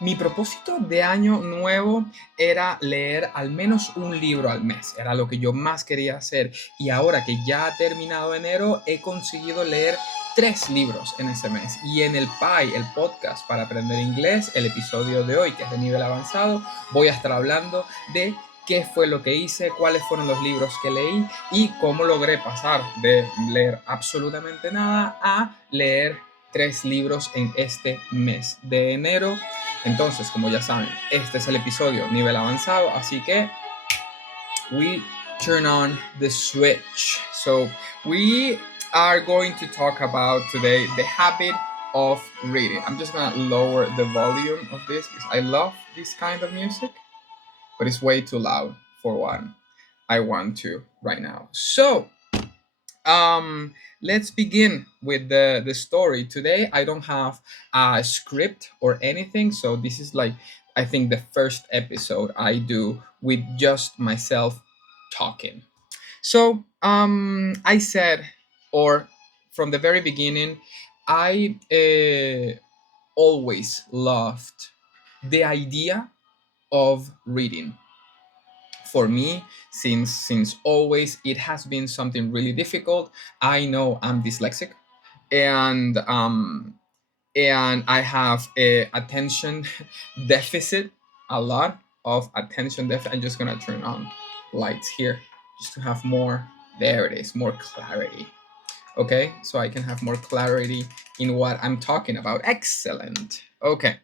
Mi propósito de año nuevo era leer al menos un libro al mes. Era lo que yo más quería hacer. Y ahora que ya ha terminado enero, he conseguido leer 3 libros en ese mes. Y en el PAI, el podcast para aprender inglés, el episodio de hoy, que es de nivel avanzado, voy a estar hablando de qué fue lo que hice, cuáles fueron los libros que leí y cómo logré pasar de leer absolutamente nada a leer 3 libros en este mes de enero. Entonces, como ya saben, este es el episodio nivel avanzado, así que we turn on the switch. So, we are going to talk about today the habit of reading. I'm just gonna lower the volume of this because I love this kind of music, but it's way too loud for what I want to right now. So, let's begin with the story. Today I don't have a script or anything, so this is like, I think, the first episode I do with just myself talking. So I said, or from the very beginning, I always loved the idea of reading. For me, since always, it has been something really difficult. I know I'm dyslexic, and I have a attention deficit, a lot of attention deficit. I'm just gonna turn on lights here just to have more. There it is, more clarity. Okay, so I can have more clarity in what I'm talking about. Excellent. Okay.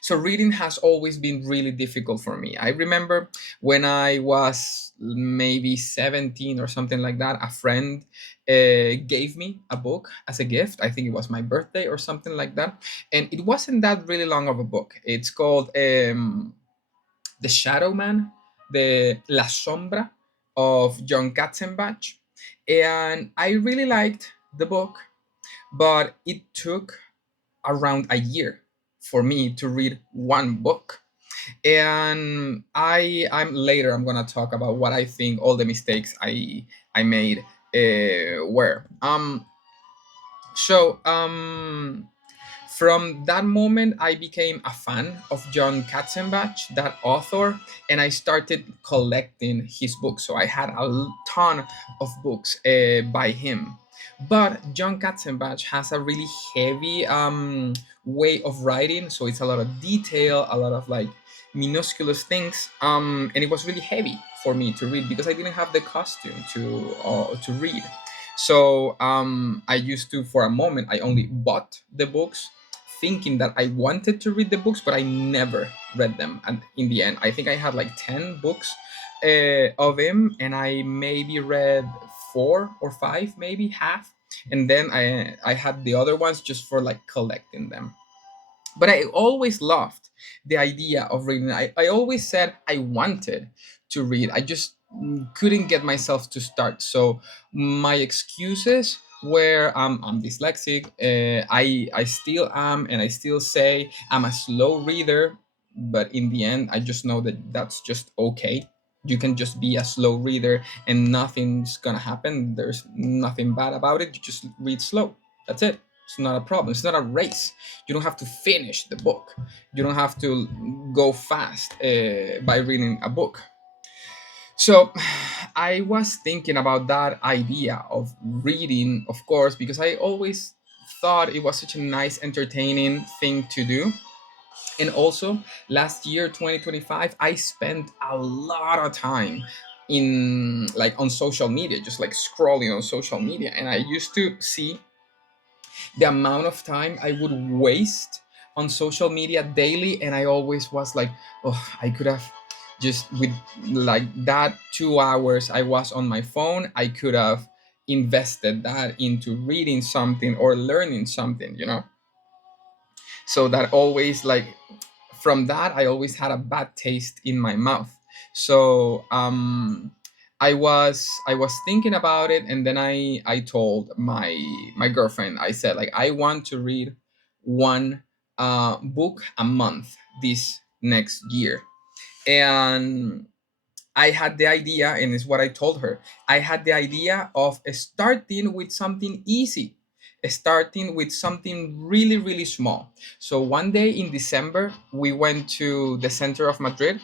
So reading has always been really difficult for me. I remember when I was maybe 17 or something like that, a friend gave me a book as a gift. I think it was my birthday or something like that. And it wasn't that really long of a book. It's called The Shadow Man, the La Sombra of John Katzenbach. And I really liked the book, but it took around a year for me to read one book. And I'm gonna talk about what I think all the mistakes I made were. So from that moment, I became a fan of John Katzenbach, that author, and I started collecting his books. So I had a ton of books by him. But John Katzenbach has a really heavy way of writing, so it's a lot of detail, a lot of like minusculous things, and it was really heavy for me to read because I didn't have the costume to read. So I used to, for a moment, I only bought the books thinking that I wanted to read the books, but I never read them. And in the end, I think I had like 10 books of him, and I maybe read 4 or 5, maybe half. And then I had the other ones just for like collecting them. But I always loved the idea of reading. I always said I wanted to read. I just couldn't get myself to start. So my excuses were I'm dyslexic. I still am, and I still say I'm a slow reader. But in the end, I just know that that's just okay. You can just be a slow reader, and nothing's gonna happen. There's nothing bad about it. You just read slow. That's it. It's not a problem. It's not a race. You don't have to finish the book. You don't have to go fast by reading a book. So I was thinking about that idea of reading, of course, because I always thought it was such a nice, entertaining thing to do. And also, last year, 2025, I spent a lot of time in like on social media, just like scrolling on social media. And I used to see the amount of time I would waste on social media daily, and I always was like, oh, I could have just with like that 2 hours I was on my phone, I could have invested that into reading something or learning something, you know. So that always like from that I always had a bad taste in my mouth. So I was thinking about it, and then I told my girlfriend. I said like I want to read one book a month this next year. And I had the idea, and it's what I told her. I had the idea of starting with something easy, starting with something really, really small. So one day in December, we went to the center of Madrid,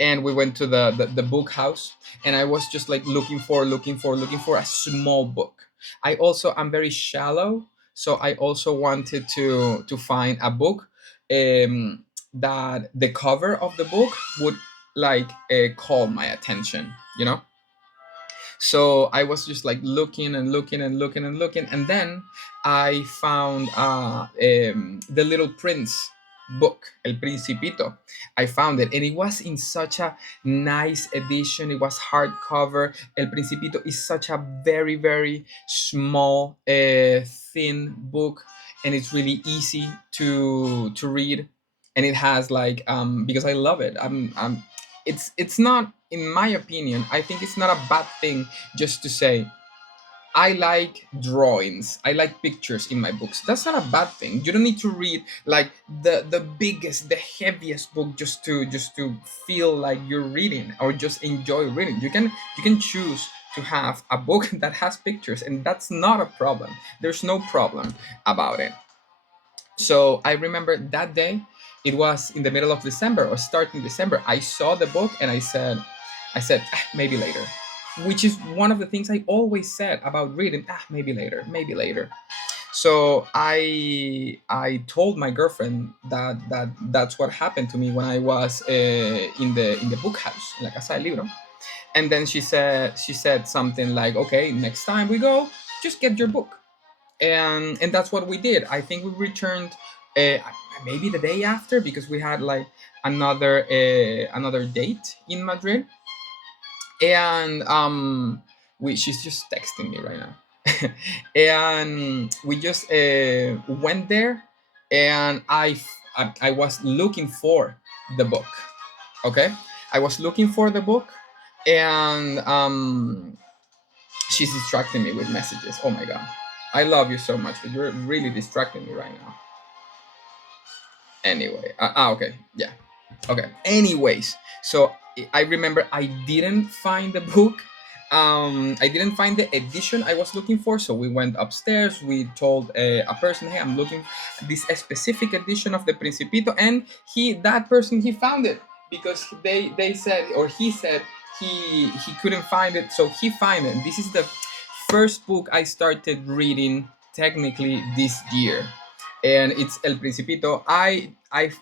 and we went to the book house, and I was just like looking for a small book. I also am very shallow, so I also wanted to find a book that the cover of the book would like call my attention, you know. So I was just like looking and looking and looking and looking, and then I found the Little Prince book, El Principito. I found it, and it was in such a nice edition. It was hardcover. El Principito is such a very, very small, thin book, and it's really easy to read. And it has like because I love it. It's not, in my opinion, I think it's not a bad thing just to say I like drawings, I like pictures in my books. That's not a bad thing. You don't need to read like the biggest, the heaviest book just to feel like you're reading or just enjoy reading. You can choose to have a book that has pictures, and that's not a problem. There's no problem about it. So I remember that day, it was in the middle of December or starting December. I saw the book and I said, maybe later, which is one of the things I always said about reading. Maybe later, maybe later. So I told my girlfriend that's what happened to me when I was in the book house, in la casa del libro. And then she said something like, okay, next time we go, just get your book. And that's what we did. I think we returned uh, maybe the day after, because we had like another date in Madrid. And we she's just texting me right now. And we just went there, and I was looking for the book. Okay, I was looking for the book, and she's distracting me with messages. Oh my god. I love you so much, but you're really distracting me right now. Anyway, okay, yeah, okay. Anyways, so I remember I didn't find the book. I didn't find the edition I was looking for, so we went upstairs. We told a person, "Hey, I'm looking this specific edition of the Principito," and that person, he found it, because they said, or he said, he couldn't find it, so he found it. This is the first book I started reading technically this year, and it's El Principito. I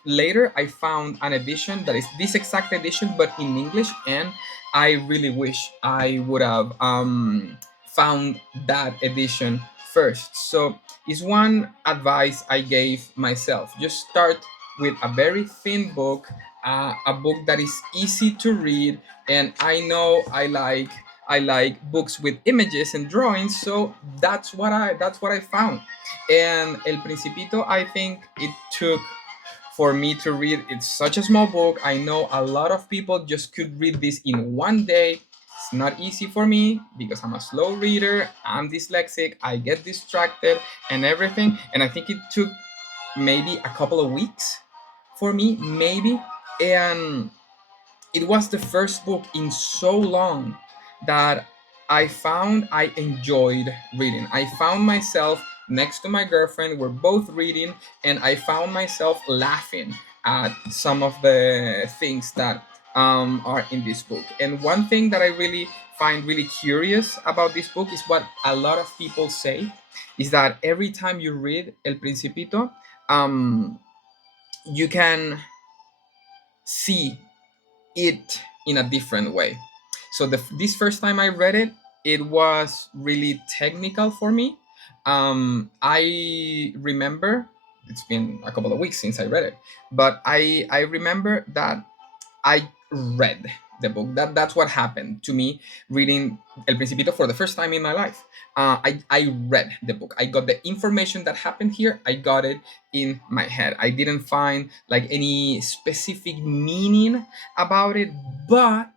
later I found an edition that is this exact edition but in English, and I really wish I would have found that edition first. So it's one advice I gave myself: just start with a very thin book, a book that is easy to read. And I know I like books with images and drawings, so that's what I found. And El Principito, I think it took for me to read. It's such a small book. I know a lot of people just could read this in one day. It's not easy for me because I'm a slow reader, I'm dyslexic, I get distracted and everything. And I think it took maybe a couple of weeks for me, maybe. And it was the first book in so long that I found I enjoyed reading. I found myself next to my girlfriend, we're both reading, and I found myself laughing at some of the things that are in this book. And one thing that I really find really curious about this book is what a lot of people say, is that every time you read El Principito, you can see it in a different way. So this first time I read it, it was really technical for me. I remember, it's been a couple of weeks since I read it, but I remember that I read the book. That's what happened to me reading El Principito for the first time in my life. I read the book. I got the information that happened here. I got it in my head. I didn't find like any specific meaning about it, but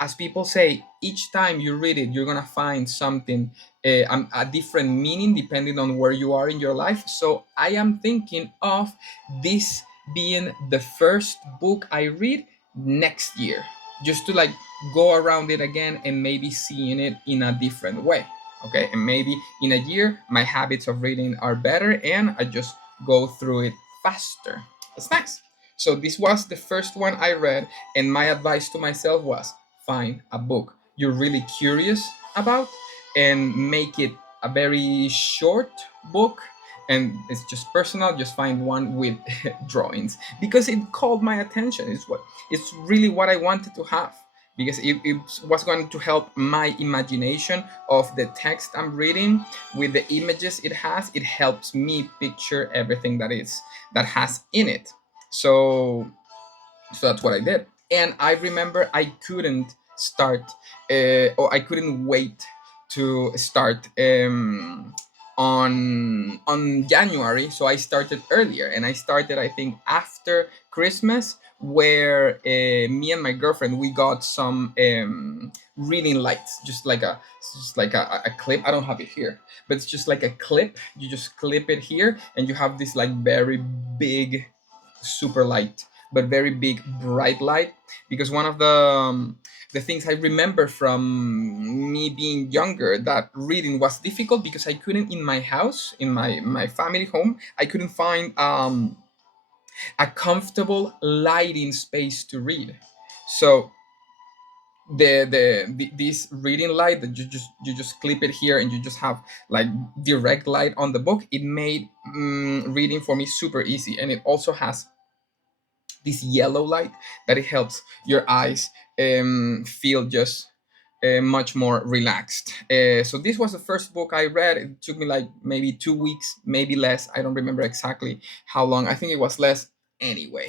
as people say, each time you read it, you're gonna find something, a different meaning depending on where you are in your life. So I am thinking of this being the first book I read next year, just to like go around it again and maybe seeing it in a different way. Okay, and maybe in a year my habits of reading are better and I just go through it faster. That's nice. So this was the first one I read, and my advice to myself was find a book you're really curious about and make it a very short book, and it's just personal. Just find one with drawings because it called my attention. It's really what I wanted to have, because it was going to help my imagination of the text I'm reading with the images it has. It helps me picture everything that has in it. So so that's what I did. And I remember I couldn't start, or I couldn't wait to start on January. So I started earlier, and I started, I think, after Christmas, where me and my girlfriend, we got some reading lights, just like a clip. I don't have it here, but it's just like a clip. You just clip it here, and you have this like very big super light, but very big bright light. Because one of the things I remember from me being younger, that reading was difficult because I couldn't, in my house, in my family home, I couldn't find a comfortable lighting space to read. So this reading light that you just clip it here, and you just have like direct light on the book, it made reading for me super easy. And it also has this yellow light that it helps your eyes feel just much more relaxed. So this was the first book I read. It took me like maybe 2 weeks, maybe less. I don't remember exactly how long. I think it was less anyway.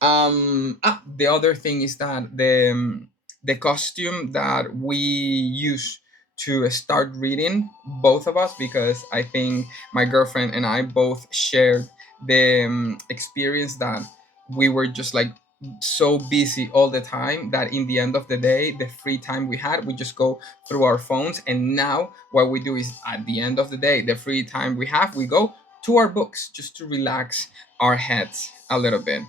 The other thing is that the costume that we use to start reading, both of us, because I think my girlfriend and I both shared the experience that we were just like so busy all the time that in the end of the day, the free time we had, we just go through our phones. And now what we do is, at the end of the day, the free time we have, we go to our books just to relax our heads a little bit.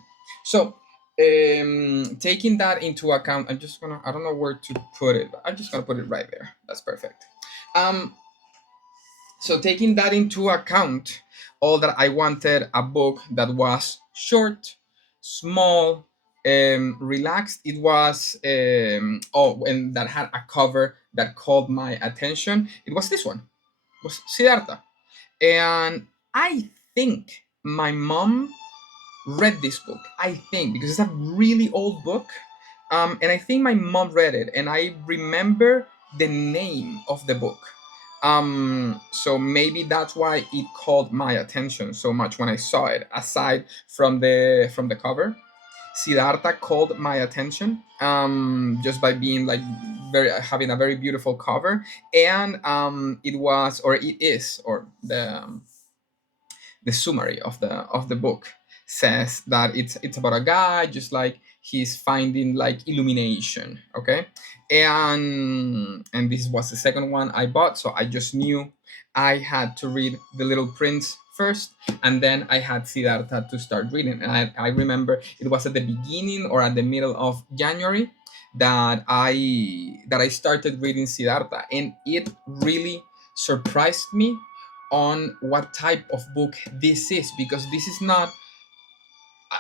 So taking that into account, I don't know where to put it, but I'm just gonna put it right there. That's perfect. um so taking that into account, all that I wanted a book that was short, small, relaxed. It was and that had a cover that called my attention. It was this one. It was Siddhartha. And I think my mom read this book. I think because it's a really old book. And I think my mom read it, and I remember the name of the book. So maybe that's why it called my attention so much when I saw it. Aside from the cover, Siddhartha called my attention, just by being like very having a very beautiful cover. And it was, or it is, or the summary of the book says that it's about a guy, just like he's finding like illumination. Okay. And this was the second one I bought, so I just knew I had to read The Little Prince first, and then I had Siddhartha to start reading. And I remember it was at the beginning or at the middle of January that I started reading Siddhartha, and it really surprised me on what type of book this is, because this is not,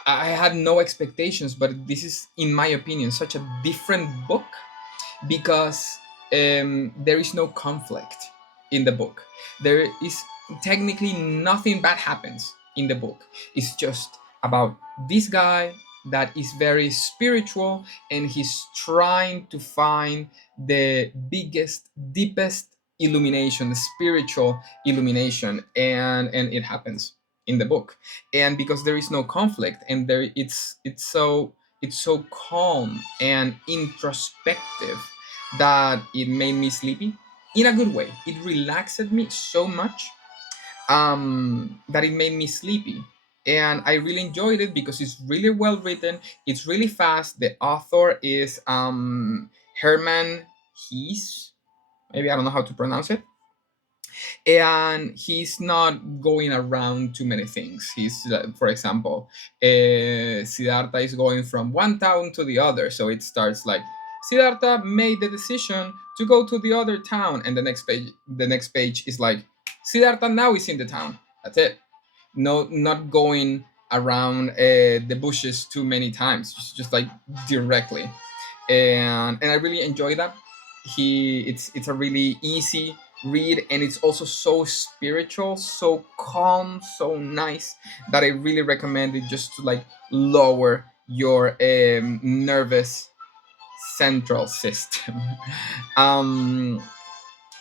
I had no expectations, but this is, in my opinion, such a different book, because there is no conflict in the book. There is technically nothing bad happens in the book. It's just about this guy that is very spiritual, and he's trying to find the biggest, deepest illumination, the spiritual illumination, and it happens in the book. And because there is no conflict, and it's so calm and introspective, that it made me sleepy in a good way. It relaxed me so much, that it made me sleepy. And I really enjoyed it because it's really well written. It's really fast. The author is Herman Hesse. Maybe I don't know how to pronounce it. And he's not going around too many things. He's, for example, Siddhartha is going from one town to the other. So it starts like Siddhartha made the decision to go to the other town, and the next page is like, Siddhartha now is in the town. That's it. No, not going around the bushes too many times. Just like directly, and I really enjoy that. It's a really easy read, and it's also so spiritual, so calm, so nice, that I really recommend it, just to like lower your nervous central system. um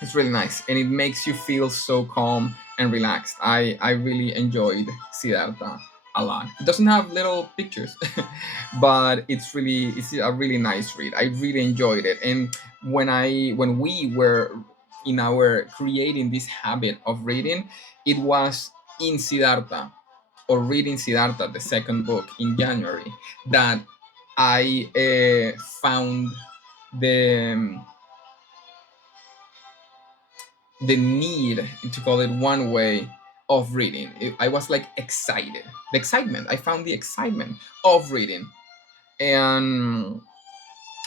it's really nice, and it makes you feel so calm and relaxed. I really enjoyed Siddhartha a lot. It doesn't have little pictures, but it's a really nice read. I really enjoyed it, and when we were in our creating this habit of reading, it was in Siddhartha, or reading Siddhartha, the second book, in January, that I found the the need to call it one way of reading. I was like excited, the excitement. I found the excitement of reading, and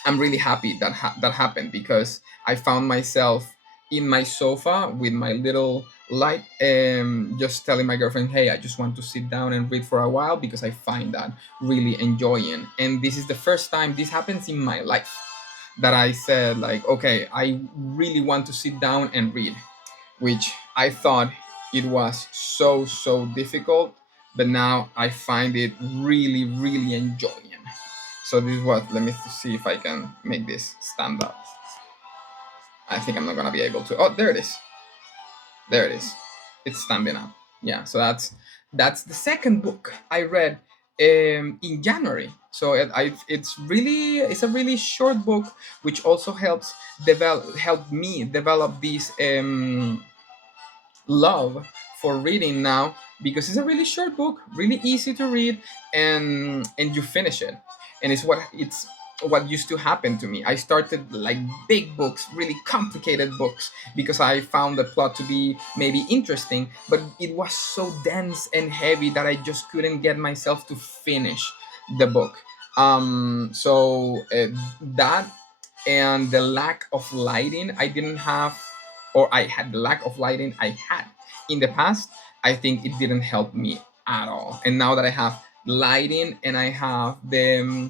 I'm really happy that that happened, because I found myself in my sofa with my little light, just telling my girlfriend, "Hey, I just want to sit down and read for a while, because I find that really enjoying." And this is the first time this happens in my life, that I said like, "Okay, I really want to sit down and read," which I thought it was so difficult, but now I find it really enjoying. So this was, let me see if I can make this stand up. I think I'm not gonna be able to. Oh, there it is. There it is. It's standing up. Yeah. So that's the second book I read in January. So it's a really short book, which also help me develop this love for reading now, because it's a really short book, really easy to read, and you finish it. And it's what used to happen to me. I started like big books, really complicated books, because I found the plot to be maybe interesting, but it was so dense and heavy that I just couldn't get myself to finish the book. So that, and the lack of lighting I didn't have, or I had the lack of lighting I had in the past, I think it didn't help me at all. And now that I have lighting, and I have the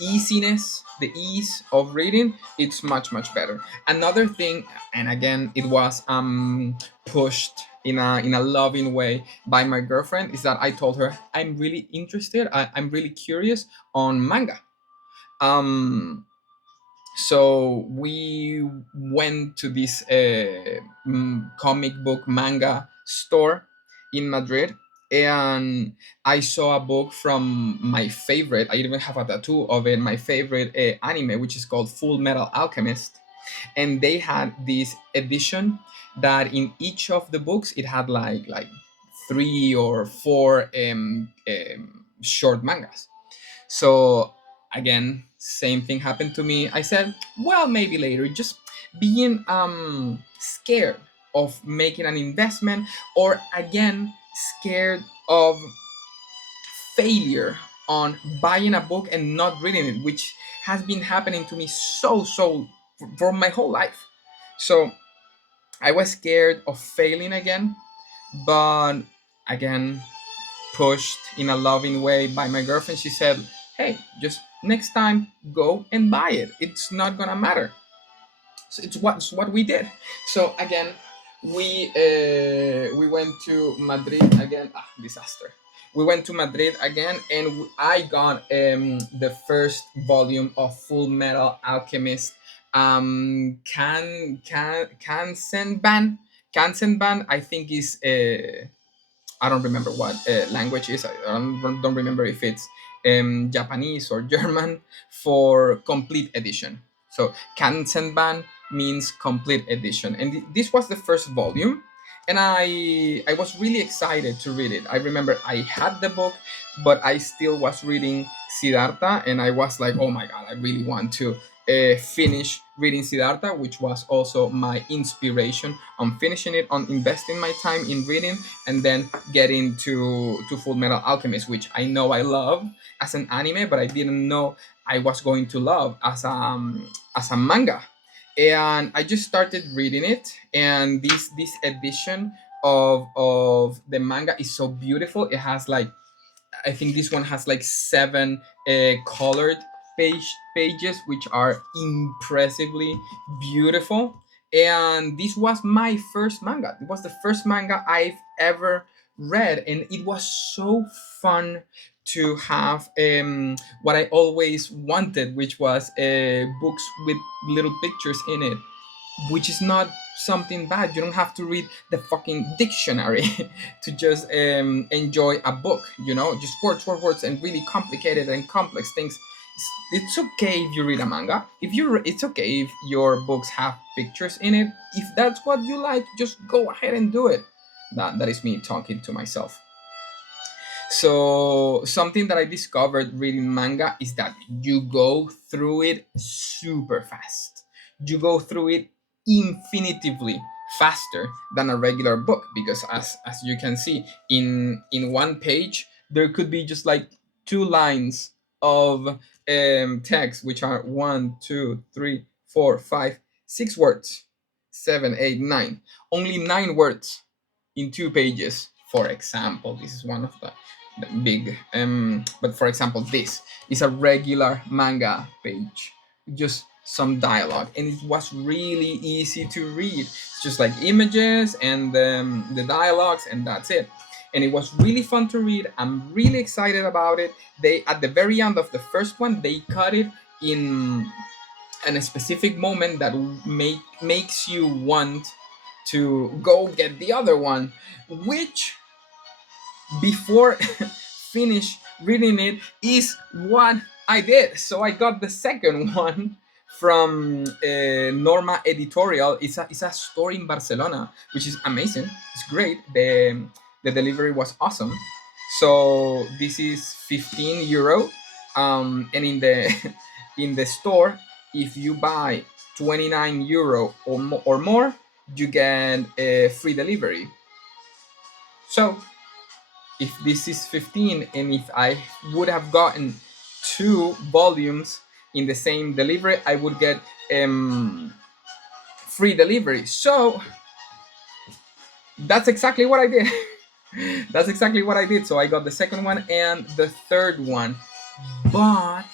ease of reading, it's much better. Another thing, and again, it was pushed in a loving way by my girlfriend, is that I told her I'm really interested, I'm really curious on manga. um so we went to this comic book manga store in Madrid, and I saw a book from my favorite, I even have a tattoo of it, my favorite anime, which is called Full Metal Alchemist. And they had this edition that in each of the books it had like three or four short mangas. So again, same thing happened to me. I said, well, maybe later. Just being scared of making an investment, or again scared of failure on buying a book and not reading it, which has been happening to me for my whole life. So I was scared of failing again, but again, pushed in a loving way by my girlfriend. She said, "Hey, just next time go and buy it. It's not gonna matter." So it's what we did. So again, we went to Madrid again. Disaster. We went to Madrid again, and I got the first volume of Full Metal Alchemist. Kansenban, I think, is I don't remember what language is. I don't remember if it's Japanese or German for complete edition. So Kansenban means complete edition, and this was the first volume, and I was really excited to read it. I remember I had the book, but I still was reading Siddhartha, and I was like, oh my god, I really want finish reading Siddhartha, which was also my inspiration on finishing it, on investing my time in reading, and then getting to Full Metal Alchemist, which I know I love as an anime, but I didn't know I was going to love as a manga. And I just started reading it, and this edition of the manga is so beautiful. It has like, I think this one has like seven colored pages, which are impressively beautiful. And this was my first manga. It was the first manga I've ever read, and it was so fun to have what I always wanted, which was books with little pictures in it, which is not something bad. You don't have to read the fucking dictionary to just enjoy a book, you know, just words, and really complicated and complex things. It's okay if you read a manga. It's okay if your books have pictures in it. If that's what you like, just go ahead and do it. That is me talking to myself. So something that I discovered reading manga is that you go through it super fast. You go through it infinitively faster than a regular book, because as you can see in one page there could be just like two lines of text, which are 1, 2, 3, 4, 5, 6 words, 7, 8, 9, only 9 words in 2 pages. For example, this is one of the big but for example, this is a regular manga page, just some dialogue, and it was really easy to read. It's just like images and the dialogues, and that's it. And it was really fun to read. I'm really excited about it. They, at the very end of the first one, they cut it in a specific moment that makes you want to go get the other one, which before finish reading it is what I did. So I got the second one from Norma Editorial. It's a store in Barcelona, which is amazing. It's great. The delivery was awesome. So this is 15 euro, and in the in the store, if you buy 29 euro or more, you get a free delivery. So if this is 15, and if I would have gotten 2 volumes in the same delivery, I would get free delivery. So that's exactly what I did. That's exactly what I did. So I got the second one and the third one. But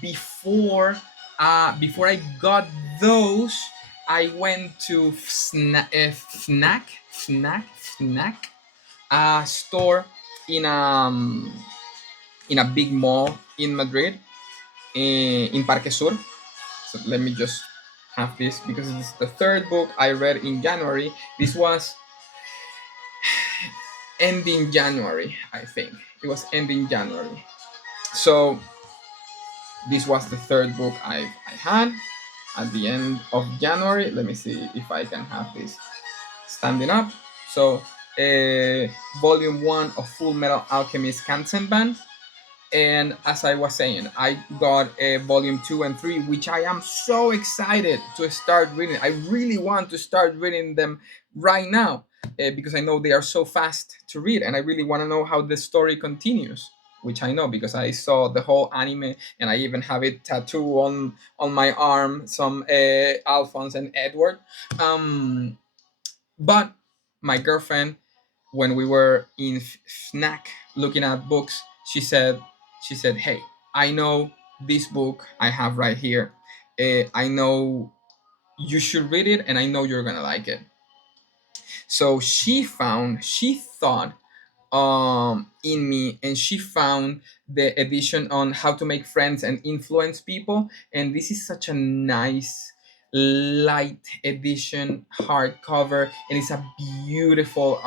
before I got those, I went to Fnac store in a big mall in Madrid, in Parque Sur. So let me just have this, because it's the third book I read in January. This was ending January, I think. It was ending January. So this was the third book I had at the end of January. Let me see if I can have this standing up. So volume 1 of Full Metal Alchemist Kansenban. And as I was saying, I got volume 2 and 3, which I am so excited to start reading. I really want to start reading them right now, because I know they are so fast to read, and I really want to know how the story continues, which I know because I saw the whole anime, and I even have it tattooed on my arm, some Alphonse and Edward. But my girlfriend, when we were in Fnac looking at books, she said, "Hey, I know this book I have right here. I know you should read it, and I know you're gonna like it." So she thought in me, and she found the edition on how to make friends and influence people, and this is such a nice light edition hardcover, and it's a beautiful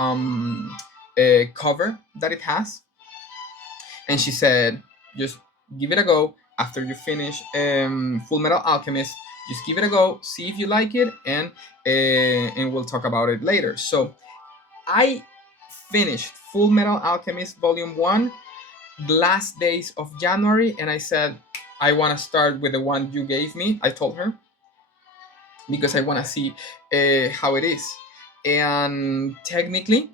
cover that it has. And she said, just give it a go after you finish Full Metal Alchemist. Just give it a go, see if you like it, and we'll talk about it later. So I finished Full Metal Alchemist Volume 1 the last days of January, and I said, I want to start with the one you gave me, I told her, because I want to see how it is. And technically,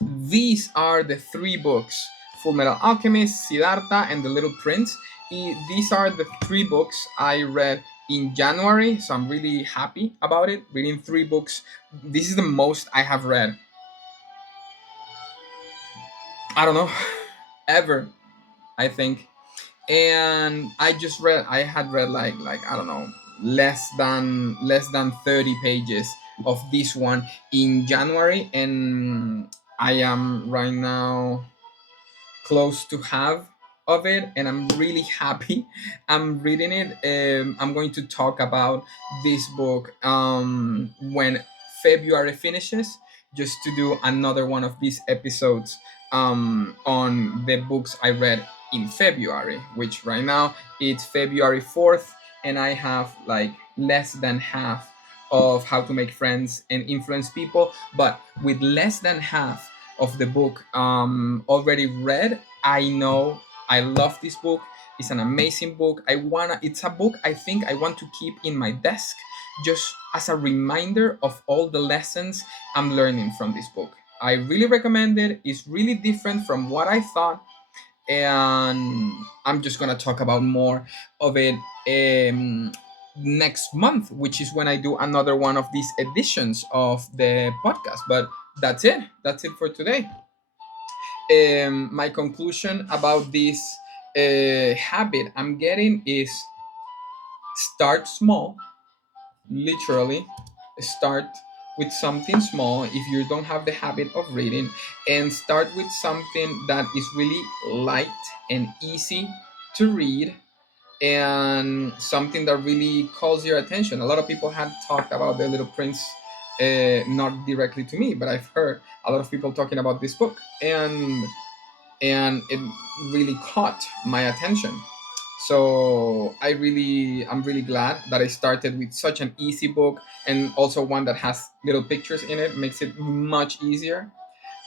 these are the three books: Full Metal Alchemist, Siddhartha, and The Little Prince. These are the three books I read in January, so I'm really happy about it. Reading three books. This is the most I have read, I don't know, ever, I think. And I had read like I don't know, less than 30 pages of this one in January, and I am right now close to half of it, and I'm really happy. I'm reading it. I'm going to talk about this book when February finishes, just to do another one of these episodes on the books I read in February, which right now it's February 4th, and I have like less than half of How to Make Friends and Influence People. But with less than half of the book already read, I know I love this book. It's an amazing book. It's a book I think I want to keep in my desk, just as a reminder of all the lessons I'm learning from this book. I really recommend it. It's really different from what I thought, and I'm just gonna talk about more of it next month, which is when I do another one of these editions of the podcast. But that's it. That's it for today. My conclusion about this habit I'm getting is: start small. Literally, start with something small if you don't have the habit of reading, and start with something that is really light and easy to read, and something that really calls your attention. A lot of people have talked about The Little Prince, not directly to me, but I've heard a lot of people talking about this book, and it really caught my attention. So I'm really glad that I started with such an easy book, and also one that has little pictures in it makes it much easier.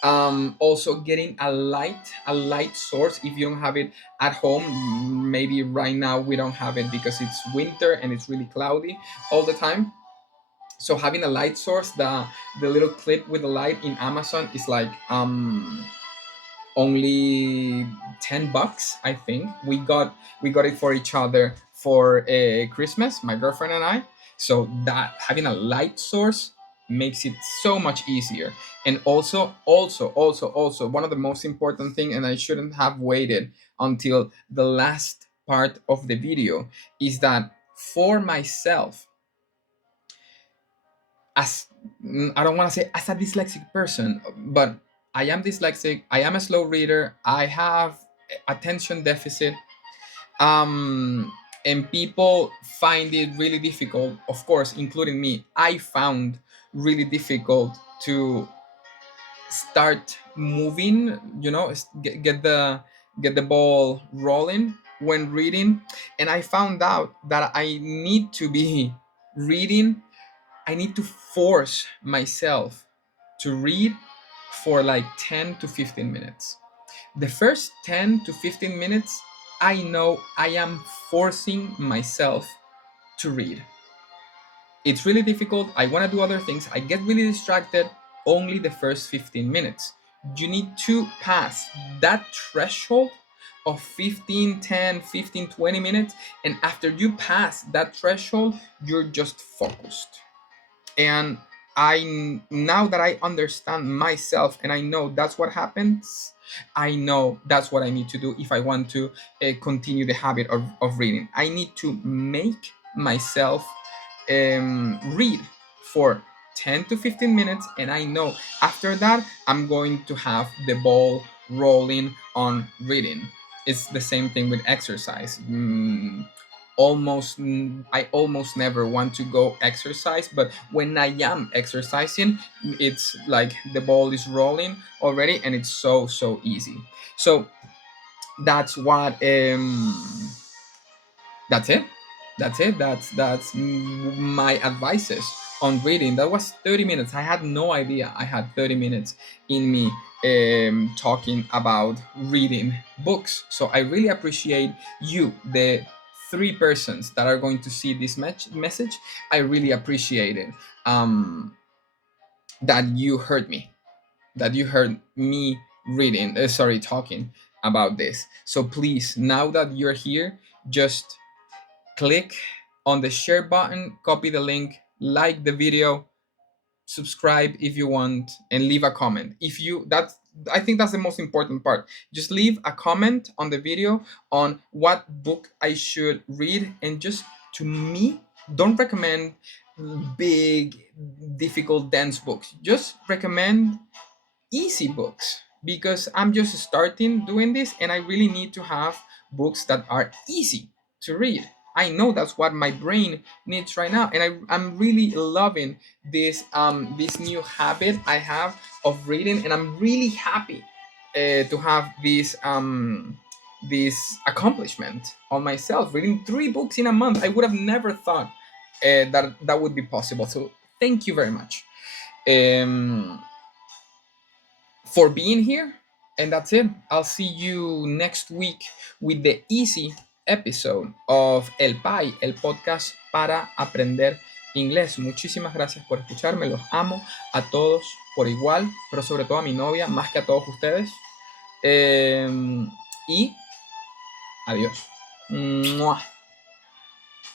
Also getting a light source if you don't have it at home. Maybe right now we don't have it because it's winter and it's really cloudy all the time. So having a light source, the little clip with the light in Amazon is like only $10, I think. We got it for each other for Christmas, my girlfriend and I. So that having a light source makes it so much easier. And also one of the most important thing, and I shouldn't have waited until the last part of the video, is that for myself, as I don't want to say as a dyslexic person, but I am dyslexic. I am a slow reader. I have attention deficit. And people find it really difficult, of course, including me. I found really difficult to start moving. Get the ball rolling when reading, and I found out that I need to be reading. I need to force myself to read for like 10 to 15 minutes. The first 10 to 15 minutes, I know I am forcing myself to read. It's really difficult. I want to do other things. I get really distracted. Only the first 15 minutes. You need to pass that threshold of 15, 10, 15, 20 minutes. And after you pass that threshold, you're just focused. And now that I understand myself and I know that's what happens, I know that's what I need to do if I want to continue the habit of reading. I need to make myself read for 10 to 15 minutes, and I know after that I'm going to have the ball rolling on reading. It's the same thing with exercise. I almost never want to go exercise, but when I am exercising, it's like the ball is rolling already, and it's so easy. So that's what that's it. That's my advices on reading. That was 30 minutes. I had no idea I had 30 minutes in me talking about reading books. So I really appreciate you, the 3 persons that are going to see this message, I really appreciate it. That you heard me, talking about this. So please, now that you're here, just click on the share button, copy the link, like the video, subscribe if you want, and leave a comment. I think that's the most important part. Just leave a comment on the video on what book I should read, and just, to me, don't recommend big, difficult, dense books. Just recommend easy books, because I'm just starting doing this and I really need to have books that are easy to read. I know that's what my brain needs right now, and I'm really loving this new habit I have of reading, and I'm really happy to have this accomplishment on myself, reading 3 books in a month. I would have never thought that would be possible. So thank you very much. For being here. And that's it. I'll see you next week with the easy episode of El PAI, el podcast para aprender inglés. Muchísimas gracias por escucharme. Los amo a todos por igual, pero sobre todo a mi novia, más que a todos ustedes. Y adiós. ¡Mua!